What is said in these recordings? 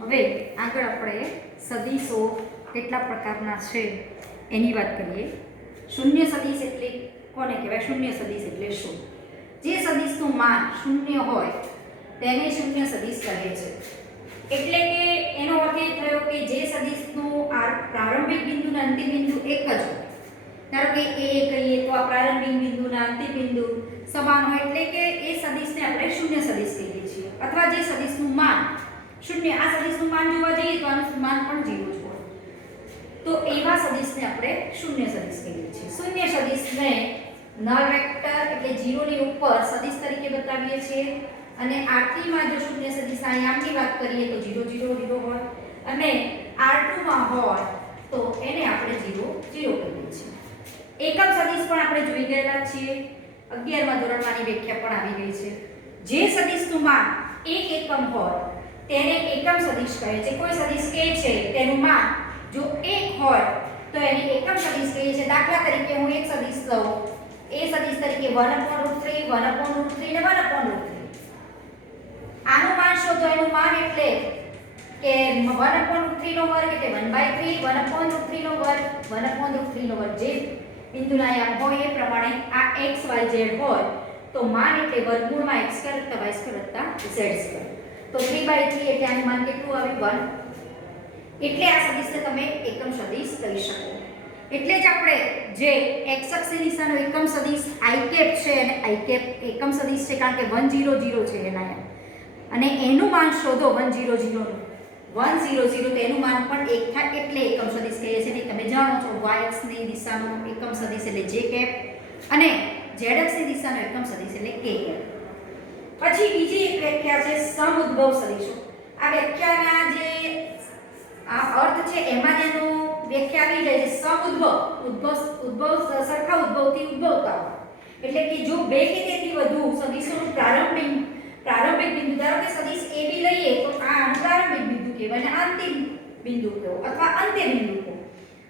હવે આગળ આપણે સદીશો કેટલા પ્રકારના છે એની વાત કરીએ. શૂન્ય સદીશ એટલે કોને કહેવાય? શૂન્ય સદીશ એટલે શું? જે સદીશનું માન શૂન્ય હોય તેને શૂન્ય સદીશ કહે છે. એટલે કે એનો અર્થ એ થયો કે જે સદીશનું પ્રારંભિક બિંદુ અને અંતિમ બિંદુ એક જ હોય. ધારો કે a કહીએ તો આ પ્રારંભિક બિંદુ અને અંતિમ બિંદુ સમાન હોય એટલે કે એ સદીશને આપણે શૂન્ય સદીશ કહીએ છીએ. અથવા જે સદીશનું માન શૂન્ય, આ સદીશનું માન જોવા જઈએ તો આનું માન પણ 0 જ હોય, તો એવા સદીશને આપણે શૂન્ય સદીશ કહીએ છીએ. શૂન્ય સદીશને નલ વેક્ટર એટલે 0 ની ઉપર સદીશ તરીકે બતાવીએ છીએ અને R3 માં જો શૂન્ય સદીશના આયામની વાત કરીએ તો 0 0 0 હોય અને R2 માં હોય તો એને આપણે 0 0 કહીએ છીએ. એકમ સદીશ પણ આપણે જોઈ ગયેલા છીએ. 11મા ધોરણમાંની વ્યાખ્યા પણ આવી ગઈ છે. જે સદીશનું માન 1 એકમ હોય તેને એકમ સદીશ કહે છે. કોઈ સદીશ કે છે તેનું માન જો 1 હોય તો એને એકમ સદીશ કહીએ છીએ. દાખલા તરીકે હું એક સદીશ લઉં, એ સદીશ તરીકે 1/√3 1/√3 ને 1/√3. આનું માન શોધો. એનું માન એટલે કે 1/√3 નો વર્ગ એટલે 1/3, 1/√3 નો વર્ગ 1/√3 નો વર્ગ. જે બિંદુના આયામ હોય એ પ્રમાણે આ x y z હોય તો માન એટલે વર્ગમૂળમાં x² + y² + z². તો 3/3 એટલે આનું માન કેટલું આવે? 1. એટલે આ સદીશને તમે એકમ સદીશ કહી શકો. એટલે જ આપણે જે x અક્ષની દિશાનો એકમ સદીશ i કેપ છે અને i કેપ એકમ સદીશ છે કારણ કે 1 0 0 છે એના આયામ અને એનું માન શોધો 1 0 0 નું 1 0 0 તો એનું માન પણ 1 થાય એટલે એકમ સદીશ કહીએ છીએ. તમે જાણો છો y અક્ષની દિશાનો એકમ સદીશ એટલે j કેપ અને z અક્ષની દિશાનો એકમ સદીશ એટલે k કેપ. પછી બીજી એક વ્યાખ્યા છે સમઉદ્ભવ સદીશો. આ વ્યાખ્યાના જે આ અર્થ છે એમાં જેનો વ્યાખ્યા આવી જાય છે સમઉદ્ભવ સરખા ઉદ્ભવથી ઉદ્ભવતા હોય. એટલે કે જો બે કે તેથી વધુ સદીશોનું પ્રારંભિક બિંદુ, ધારો કે સદીશ AB લઈએ તો આ પ્રારંભિક બિંદુ કહેવાય અને અંતિમ બિંદુ કહો અથવા અંત્ય બિંદુ કહો.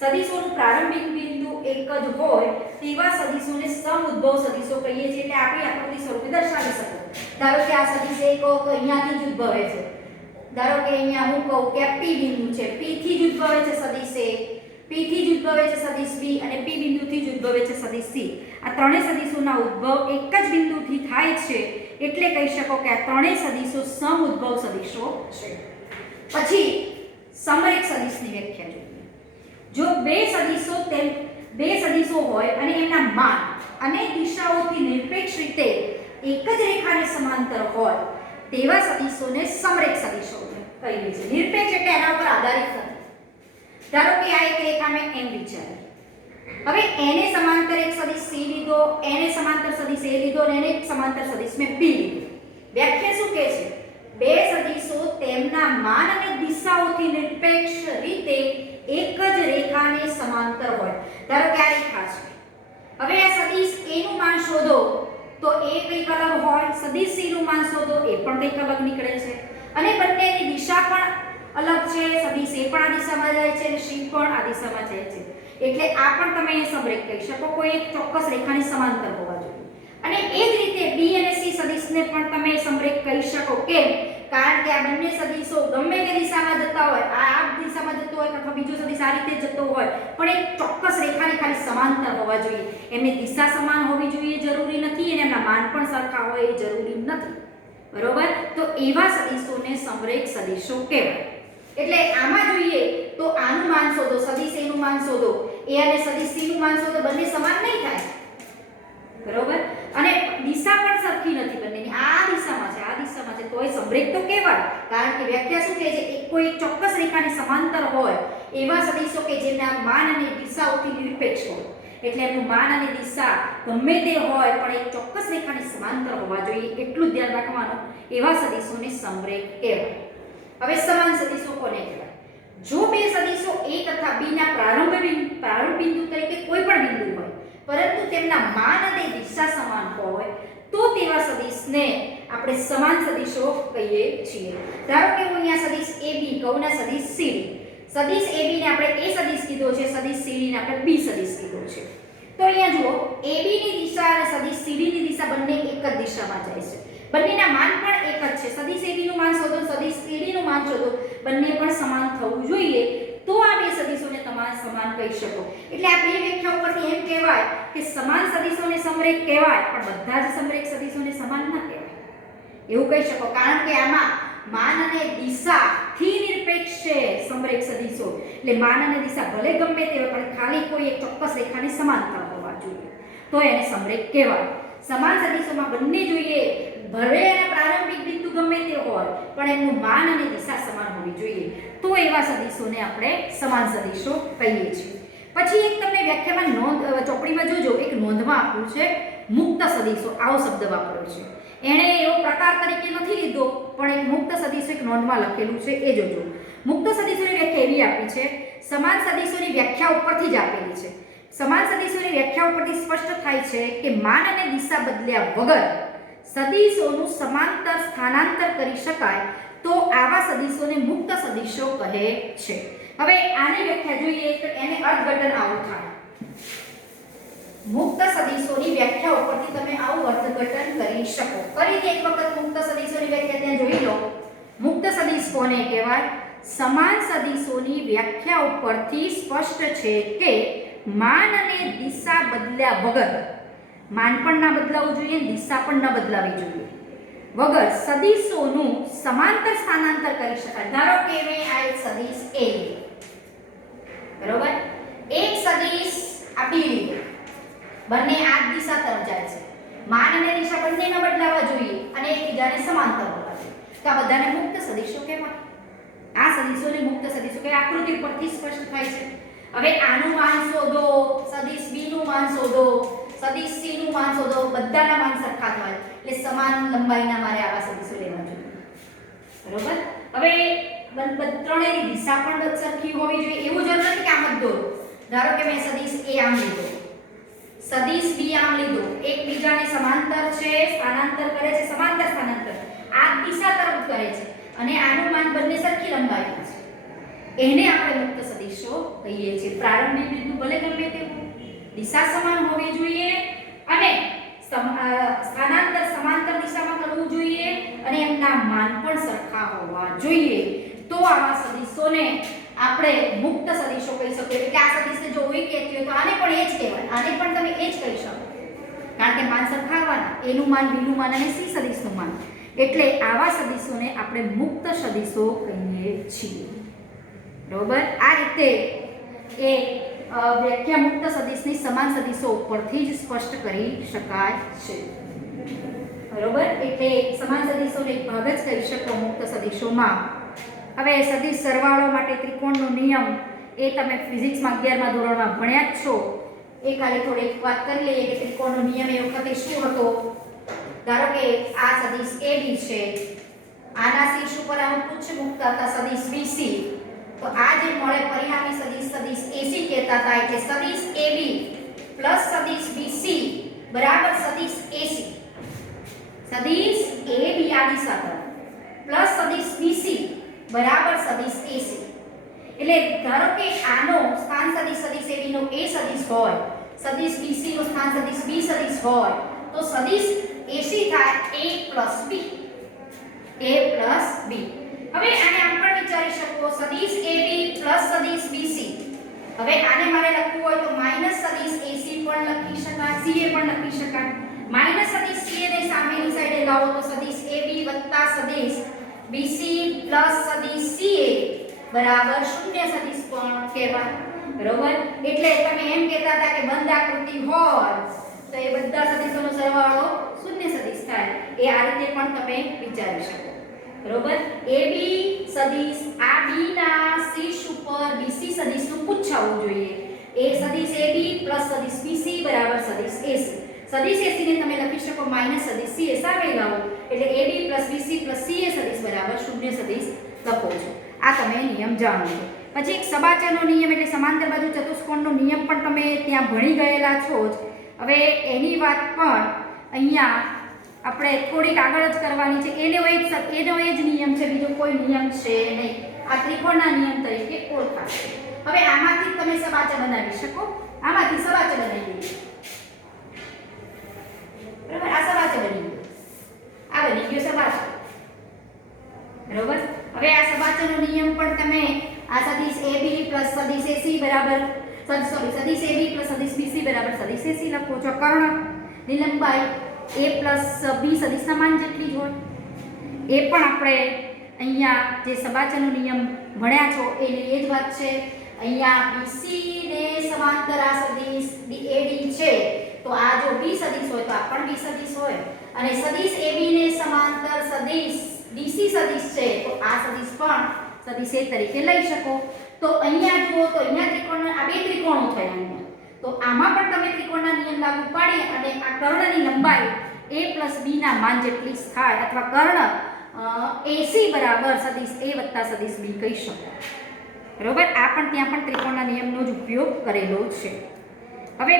સદીશોનું પ્રારંભિક બિંદુ એક જ હોય તેવા સદીશોને સમઉદ્ભવ સદીશો કહીએ છીએ. એટલે આપણી આકૃતિ સ્વરૂપે દર્શાવી શકો. ધારો કે આ સદીશ A કહો તો અહીંયાથી જ ઉદ્ભવે છે. ધારો કે અહીંયા હું કહું કે આ P બિંદુ છે, P થી જ ઉદ્ભવે છે સદીશ A, P થી જ ઉદ્ભવે છે સદીશ B અને P બિંદુથી જ ઉદ્ભવે છે સદીશ C. આ ત્રણેય સદીશોના ઉદ્ભવ એક જ બિંદુથી થાય છે એટલે કહી શકો કે આ ત્રણેય સદીશો સમઉદ્ભવ સદીશો છે. પછી સમરેખ સદીશની વ્યાખ્યા જોઈએ. જો બે સદીશો હોય અને એમના માન અને દિશાઓથી નિરપેક્ષ રીતે એક જ રેખાને સમાંતર હોય તેવા સદીશોને સમરેખ સદીશો કહીએ છીએ. નિરપેક્ષ એટલે એના ઉપર આધારિત નથી. ધારો કે આ એક રેખા મેં એમ વિચારી, હવે એને સમાંતર એક સદીશ C લીધો, એને સમાંતર સદીશ A લીધો અને એને સમાંતર સદીશ મેં B લીધો. વ્યાખ્યા શું કહે છે? બે સદીશો તેમના માન અને દિશાઓથી નિરપેક્ષ રીતે એક જ રેખાને સમાંતર હોય. ધારો કે આ રેખા છે, હવે આ સદીશ A નું માન શોધો તો A કંઈક અલગ હોય, સદીશ C નું માન શોધો એ પણ કંઈક અલગ નીકળે છે અને બંનેની દિશા પણ અલગ છે. સદીશ A પણ આ દિશામાં જાય છે અને C પણ આ દિશામાં જાય છે. એટલે આ પણ તમે સમરેખ કહી શકો. કોઈ એક ચોક્કસ રેખાની સમાંતર હોવા જોઈએ. અને એ જ રીતે B અને C સદીશને પણ તમે સમરેખ કહી શકો. કેમ? કારણ કે આ બંને સદીશો ગમે તે દિશામાં જતા હોય, આ દિશામાં જતો હોય અથવા બીજો સદીશ આ રીતે જતો હોય પણ એક ચોક્કસ રેખાની ખાલી સમાંતર હોવા જોઈએ. એમની દિશા સમાન હોવી જોઈએ જરૂરી નથી અને એમના માન પણ સરખા હોય એ જરૂરી નથી. બરોબર? તો એવા સદીશોને સમરેખ સદીશો કહેવાય. એટલે આમાં જોઈએ તો આનું માન શોધો, સદીશ A નું માન શોધો, A અને સદીશ C નું માન શોધો, બંને સમાન નહીં થાય. બરોબર? અને દિશા પણ સરખી નથી બંનેની. આ દિશામાં છે, આ દિશામાં છે, તોય સમરેખ તો કહેવાય. કારણ કે વ્યાખ્યા શું કહે છે? કોઈ ચોક્કસ રેખાની સમાંતર હોય એવા સદીશો કે જેના માન અને દિશાઓથી નિરપેક્ષ હોય. એટલે એનું માન અને દિશા ગમે તે હોય પણ એક ચોક્કસ રેખાની સમાંતર હોવા જોઈએ એટલું ધ્યાન રાખવાનું. એવા સદીશોને સમરેખ કહેવાય. હવે સમાન સદીશો કોને કહેવાય? જો બે સદીશો A તથા B ના પ્રારંભ બિંદુ તરીકે કોઈ પણ બિંદુ હોય પરંતુ તેમના માન અને દિશા સમાન હોય તો તેવા સદીશને આપણે સમાન સદીશો કહીએ છીએ. ધારો કે હું અહીંયા સદીશ AB કહું ને સદીશ CD. સદીશ AB ને આપણે A સદીશ કીધો છે, સદીશ CD ને આપણે B સદીશ કીધો છે. તો અહીંયા જુઓ, AB ની દિશા અને સદીશ CD ની દિશા બંને એક જ દિશામાં જાય છે. બંનેના માન પણ એક જ છે. સદીશ AB નું માન શોધો, સદીશ CD નું માન શોધો, બંને પણ સમાન થવું જોઈએ, તો આ બે સદીશોને તમે સમાન કહી શકો. એટલે આ બે વ્યાખ્યા ઉપરથી એમ કહેવાય કે સમાન સદીશોને સમરેખ કહેવાય, પણ બધા જ સમરેખ સદીશોને સમાન ન કહેવાય એવું કહી શકો. કારણ કે આમાં માન અને દિશાથી નિરપેક્ષ છે સમરેખ સદીશો. એટલે માન અને દિશા ભલે ગમે તે હોય પણ ખાલી કોઈ એક ચોક્કસ રેખાની સમાંતર હોવા જોઈએ તો એને સમરેખ કહેવાય. સમાન સદીશોમાં બંને જોઈએ, ભલે એના પ્રારંભિક બિંદુ ગમે તે હોય પણ એમનું માન અને દિશા સમાન હોવી જોઈએ, તો એવા સદીશોને આપણે સમાન સદીશો કહીએ છીએ. પછી એક તમને વ્યાખ્યામાં નોંધ ચોપડીમાં જોજો, એક નોંધમાં આપ્યું છે મુક્ત સદીશો, આવો શબ્દ વાપર્યો છે. એણે એવો પ્રકાર તરીકે નથી લીધો પણ એક મુક્ત સદીશો એક નોંધમાં લખેલું છે, એ જોજો. મુક્ત સદીશોની વ્યાખ્યા એવી આપી છે, સમાન સદીશોની વ્યાખ્યા ઉપરથી જ આપેલી છે. સમાન સદીશોની વ્યાખ્યા ઉપરથી સ્પષ્ટ થાય છે કે માન અને દિશા બદલ્યા વગર સદીશોનું સમાંતર સ્થાનાંતર કરી શકાય તો આવા સદીશોને મુક્ત સદીશો કહે છે. હવે આની વ્યાખ્યા જોઈએ તો એને અર્થઘટન આવું થાય. મુક્ત સદીશોની વ્યાખ્યા ઉપરથી તમે આવું અર્થઘટન કરી શકો. ફરીથી એક વખત મુક્ત સદીશોની વ્યાખ્યા ત્યાં જોઈ લો. મુક્ત સદીશ કોને કહેવાય? સમાન સદીશોની વ્યાખ્યા ઉપરથી સ્પષ્ટ છે કે માન અને દિશા બદલ્યા વગર, માન પણ ના બદલાવું જોઈએ, દિશા પણ ન બદલાવી જોઈએ, વગર સદીશોનું સમાંતર સ્થાનાંતર કરી શકાય. ધારો કે મેં આ એક સદીશ A, બરોબર, એક સદીશ આ B લીધો, બંને આ દિશા તરફ જાય છે, માન અને દિશા બંને ન બદલાવા જોઈએ અને એકબીજાને સમાંતર હોવા જોઈએ, તો આ બધાને મુક્ત સદીશો કહેવાય. આ સદીશોને મુક્ત સદીશો કહેવાય. આકૃતિ પરથી સ્પષ્ટ થાય છે. હવે આનું માન શોધો, સદીશ B નું માન શોધો, સદીશ C નું માન શોધો, બધાના માન સરખા થાય એટલે સમાન લંબાઈના મારે આવા સદીશો લેવા જોઈએ, બરોબર. હવે ત્રણેયની દિશા પણ સરખી હોવી જોઈએ. એવું જરૂર નથી કે આમ જ દોરો. ધારો કે મેં સદીશ A આમ લીધો, સદીશ B આમ લીધો, એકબીજાને સમાંતર છે, સ્થાનાંતર કરે છે, સમાંતર સ્થાનાંતર આ દિશા તરફ કરે છે અને આનું માન બંને સરખી લંબાઈના છે, એને આપણે મુક્ત સદીશો કહીએ છીએ. પ્રારંભિક બિંદુ ભલે ગમે તે હોય, દિશા સમાન હોવી જોઈએ અને સ્થાનાંતર સમાંતર દિશામાં કરવું જોઈએ અને એમના માન પણ સરખા હોવા જોઈએ, તો આવા સદીશોને આપણે મુક્ત સદીશો કહી શકીએ. એટલે આ સદીશને જો કોઈ કહેતી હોય તો આને પણ એ જ કહેવાય, આને પણ તમે એ જ કહી શકો, કારણ કે માન સરખા આવવાના, એનું માન, બીનું માન અને સી સદીશનું માન. એટલે આવા સદીશોને આપણે મુક્ત સદીશો કહીએ છીએ, બરોબર. આ રીતે એ વ્યાખ્યા મુક્ત સદીશની સમાન સદીશો ઉપરથી જ સ્પષ્ટ કરી શકાય છે, બરોબર. એટલે સમાન સદીશોનો એક ભાગ જ કહી શકો મુક્ત સદીશોમાં. હવે સદીશ સરવાળો માટે ત્રિકોણનો નિયમ એ તમે ફિઝિક્સમાં 11મા ધોરણમાં ભણ્યા જ છો. એ ખાલી થોડીક વાત કરી લઈએ કે ત્રિકોણનો નિયમ એ વખતે શું હતો. ધારો કે આ સદીશ AB છે, આના શીર્ષ ઉપર આમ પુચ્છ મુકતા હતા સદીશ BC, તો આ જે મળે પરિણામી સદીશ AC કહેતા હતા. એટલે સદીશ AB પ્લસ સદીશ BC બરાબર સદીશ AC. સદીશ AB આ દિશા તરફ પ્લસ સદીશ BC બરાબર સદીશ AC. એટલે ધારો કે આનો સ્થાન સદીશ AB નો A સદીશ હોય, સદીશ BC નો સ્થાન સદીશ B સદીશ હોય, તો સદીશ AC થાય A plus B. હવે આને આમ પણ વિચારી શકો, સદીશ AB પ્લસ સદીશ BC. હવે આને મારે લખવું હોય તો માઈનસ સદીશ AC પણ લખી શકાય, CA પણ લખી શકાય. માઈનસ સદીશ CA ને સામેની સાઈડે લાવો તો સદીશ AB વત્તા સદીશ BC પ્લસ સદીશ CA બરાબર શૂન્ય સદીશ પણ કહેવાય, બરોબર. એટલે તમે એમ કહેતા હતા કે બંધ આકૃતિ હોય તો એ બધા સદીશોનો સરવાળો શૂન્ય સદીશ થાય. એ આ રીતે પણ તમે વિચારી શકો, બરોબર. AB સદીશ આ B ના શીર્ષ ઉપર BC સદીશનું પૂછાવવું જોઈએ. એ સદીશ AB પ્લસ સદીશ BC બરાબર સદીશ AC. સદીશ AC ને તમે લખી શકો માઈનસ સદીશ CA સામે લાવો એટલે AB plus BC plus CA સદીશ બરાબર શૂન્ય સદીશ લખો છો. આ તમે નિયમ જાણો છો. પછી એક સબાચરનો નિયમ એટલે સમાંતર બાજુ ચતુષ્કોણનો નિયમ પણ તમે ત્યાં ભણી ગયેલા છો જ. હવે એની વાત પણ અહીંયા આપણે થોડીક આગળ જ કરવાની છે. એનો એ જ નિયમ છે, બીજો કોઈ નિયમ છે નહીં. આ ત્રિકોણના નિયમ તરીકે ઓળખાશે. હવે આમાંથી તમે સબાચર બનાવી શકો, આમાંથી સબાચર બનાવી દઈએ, બરાબર. આ સબાચર બની ગયો, આ બની ગયો સબાચર, બરાબર. હવે આ સબાચર સબાચનો નિયમ પણ તમે આ સદિશ AB પ્લસ સદિશ AC બરાબર સદિશ AB પ્લસ સદિશ BC બરાબર સદિશ AC લખો છો. કર્ણની લંબાઈ A પ્લસ B સદિશ સમાન જેટલી જ હોય. એ પણ આપણે અહીંયા જે સબાચનો નિયમ ભણ્યા છો એની એ જ વાત છે. અહીંયા BC ને સમાંતર આ સદિશ AD છે તો આ જો B સદિશ હોય તો આ પણ B સદિશ હોય અને સદિશ AB ને સમાંતર સદિશ DC સદિશ છે તો આ સદિશ પણ સદિશ A તરીકે લઈ શકો. તો અહીંયા જુઓ તો અહીંયા ત્રિકોણ આ બે ત્રિકોણો થયા અહીંયા. તો આમાં પણ તમે ત્રિકોણના નિયમ લાગુ પાડી અને આ કર્ણની લંબાઈ A + B ના માન જેટલી થાય અથવા કર્ણ AC બરાબર સદિશ A સદિશ B કહી શકો. બરોબર. આ પણ ત્યાં પણ ત્રિકોણના નિયમનો જ ઉપયોગ કરેલો છે. હવે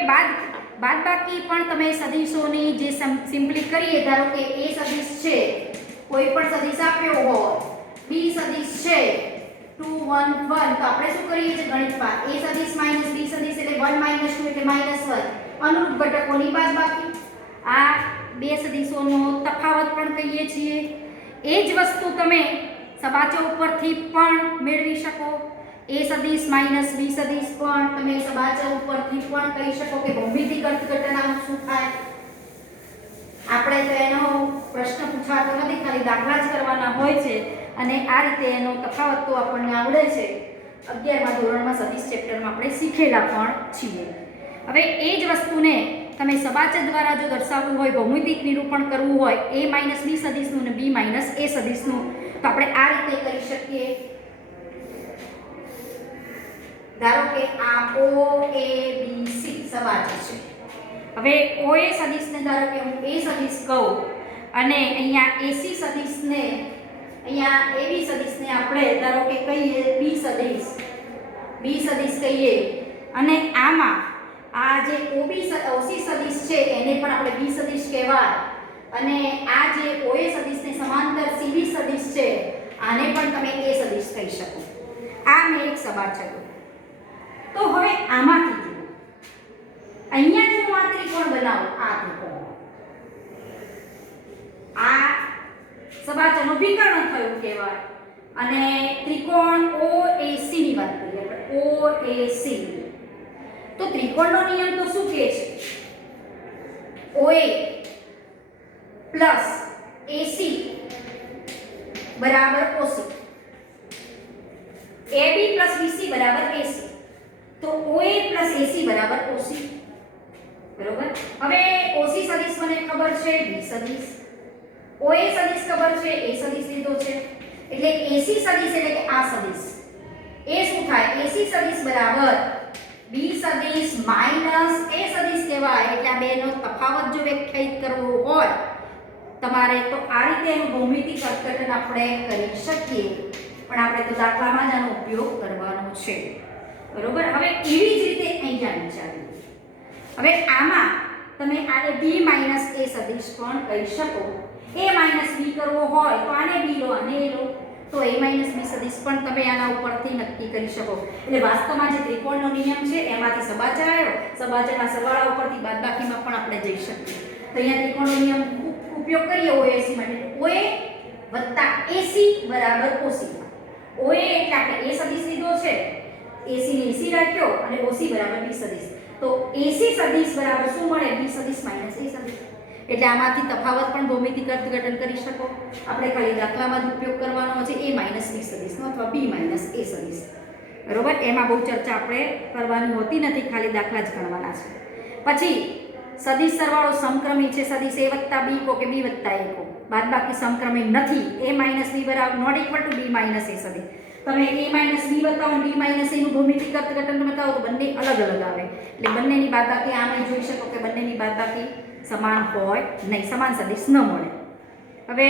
બાદબાકી પણ તમે સદિશોની જે સિમ્પલી કરીએ ધારો કે A સદિશ છે કોઈ પણ સદિશ આપ્યો હોય B સદિશ છે 2 1 1 તો આપણે શું કરીએ છીએ ગણિતમાં A સદિશ માઈનસ B સદિશ એટલે 1 - 2 એટલે -1 અનુરૂપ ઘટકોની બાદબાકી. આ બે સદિશોનો તફાવત પણ કહીએ છીએ. એ જ વસ્તુ તમે સબાચો ઉપરથી પણ મેળવી શકો. A સદિશ માઈનસ B સદિશ પણ તમે સબાચો ઉપરથી પણ કહી શકો કે ભૌમિતિક અર્થઘટન શું થાય. આપણે તો એનો પ્રશ્ન પૂછાતો નથી, ખાલી દાખલા જ કરવાના હોય છે અને આ રીતે એનો તફાવત તો આપણને આવડે છે. 11મા ધોરણમાં સદિશ ચેપ્ટરમાં આપણે શીખેલા પણ છીએ. હવે એ જ વસ્તુને તમે સબાચ દ્વારા જો દર્શાવવું હોય, ભૌમિતિક નિરૂપણ કરવું હોય A - B સદિશનું અને B - A સદિશનું તો આપણે આ રીતે કરી શકીએ. ધારો કે આ OABC સબાચ છે. હવે OA સદિશને ધારો કે હું A સદિશ કહું અને અહીંયા AC સદિશને અહીંયા AB સદિશને આપણે ધારો કે કહીએ B સદિશ કહીએ અને આમાં આ જે OC સદિશ છે એને પણ આપણે B સદિશ કહેવાય અને આ જે OA સદિશને સમાંતર CB સદિશ છે આને પણ તમે A સદિશ કહી શકો. આ મેં એક સબાચ હતો. તો હવે આમાંથી જુઓ અહીંયા જો હું આ ત્રિકોણ બનાવું, આ ત્રિકોણ આ સબાચનું વિકર્ણ થયું કહેવાય અને ત્રિકોણ OAC ની વાત કરીએ આપણે OAC. તો ત્રિકોણનો નિયમ તો શું કહે છે? OA + AC બરાબર OC, AB + BC બરાબર AC. તો OA + AC બરાબર OC. બરોબર. હવે OC સદિશ મને ખબર છે B સદિશ, OA સદિશ ખબર છે A સદિશ લીધો છે એટલે AC સદિશ એટલે કે આ સદિશ એ શું થાય? AC સદિશ બરાબર B સદિશ માઈનસ A સદિશ કહેવાય. એટલે આ બેનો તફાવત જો વ્યાખ્યાયિત કરવો હોય તમારે તો આ રીતે એનું ભૌમિતિક અર્થઘટન આપણે કરી શકીએ પણ આપણે તો દાખલામાં જ આનો ઉપયોગ કરવાનો છે. બરોબર. હવે એવી જ રીતે અહીંયા વિચારીએ. હવે આમાં તમે આને B - A સદિશ પણ કહી શકો. A - B કરવો હોય તો આને B લો અને A લો તો A - B સદિશ પણ તમે આના ઉપરથી નક્કી કરી શકો. એટલે વાસ્તવમાં જે ત્રિકોણનો નિયમ છે એમાંથી સબાચ આવ્યો, સબાચના સરવાળા ઉપરથી બાદબાકીમાં પણ આપણે જઈ શકીએ. તો અહીંયા ત્રિકોણનો નિયમ ઉપયોગ કરીએ OAC માટે. OA + AC બરાબર OC. OA એટલે આપણે A સદિશ લીધો છે, AC ને AC રાખ્યો અને OC બરાબર B સદિશ. તો AC સદિશ બરાબર શું મળે? B સદિશ - A સદિશ. એટલે આમાંથી તફાવત પણ ભૌમિતિક અર્થઘટન કરી શકો. આપણે ખાલી દાખલામાં જ ઉપયોગ કરવાનો છે A - B સદિશનો અથવા B - A સદિશ. બરોબર. એમાં બહુ ચર્ચા આપણે કરવાની હોતી નથી, ખાલી દાખલા જ ગણવાના છે. પછી સદિશ સરવાળો સમક્રમી છે. સદિશ A + B કહો કે B + A કહો, બાદબાકી સમક્રમી નથી. A - B બરાબર ≠ B - A સદિશ. તમે A - B બતાવો અને B - A નું ભૌમિતિક અર્થઘટન બતાવો તો બંને અલગ અલગ આવે. એટલે બંનેની બાદબાકી આમે જોઈ શકો કે બંનેની બાદબાકી સમાન હોય નહીં, સમાન સદિશ ન મળે. હવે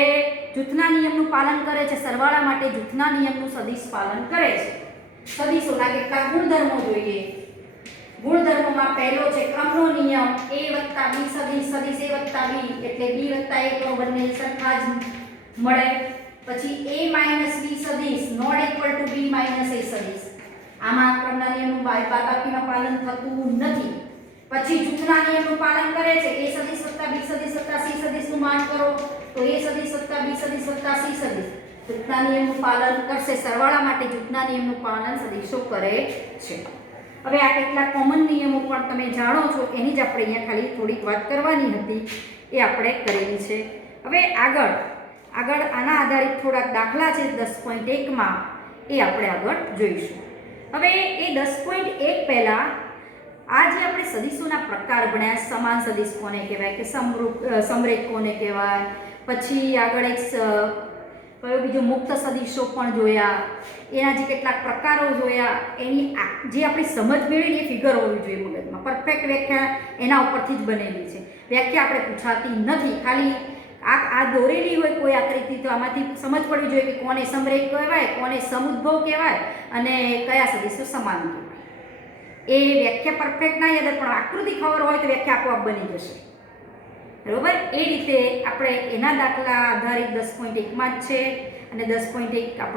જૂથના નિયમનું પાલન કરે છે. સરવાળા માટે જૂથના નિયમનું સદિશ પાલન કરે છે. સદિશોના કેટલાક ગુણધર્મો જોઈએ. ગુણધર્મોમાં પહેલો છે ક્રમનો નિયમ. A + B સદિશ A + B એટલે B + A કરો બંને સરખા જ મળે. પછી A - B સદિશ ≠ B - A સદિશ. આમાં ક્રમના નિયમનું બાદબાકીમાં પાલન થતું નથી. પછી જૂથના નિયમનું પાલન કરે છે. A સદિશ + B સદિશ + C સદિશનું માન કરો તો A સદિશ + B સદિશ + C સદિશ. જૂથના નિયમનું પાલન કરશે, સરવાળા માટે જૂથના નિયમનું પાલન સદીશો કરે છે. હવે આ કેટલાક કોમન નિયમો પણ તમે જાણો છો, એની જ આપણે અહીંયા ખાલી થોડીક વાત કરવાની હતી, એ આપણે કરેલી છે. હવે આગળ આના આધારિત થોડાક દાખલા છે 10.1માં, એ આપણે આગળ જોઈશું. હવે એ 10.1 પહેલાં આ જે આપણે સદીશોના પ્રકાર ભણ્યા, સમાન સદીશ કોને કહેવાય કે સમરેખ કોને કહેવાય, પછી આગળ એક કયો બીજો મુક્ત સદીશો પણ જોયા, એના જે કેટલાક પ્રકારો જોયા, એની જે આપણી સમજ મેળવી એ ફિગર હોવી જોઈએ મગજમાં. પરફેક્ટ વ્યાખ્યા એના ઉપરથી જ બનેલી છે, વ્યાખ્યા આપણે પૂછાતી નથી. ખાલી આ દોરેલી હોય કોઈ આકૃતિ તો આમાંથી સમજ પડવી જોઈએ કે કોને સમરેખ કહેવાય, કોને સમુદ્ભવ કહેવાય અને કયા સદીશો સમાન કહેવાય. એ વ્યાખ્યા પરફેક્ટ ના યાદ પણ આકૃતિ ખબર હોય તો વ્યાખ્યા આપોઆપ બની જશે. બરોબર, એ રીતે આપણે એના દાખલા આધારિત 10.1માં જ છે અને 10.1 આપણે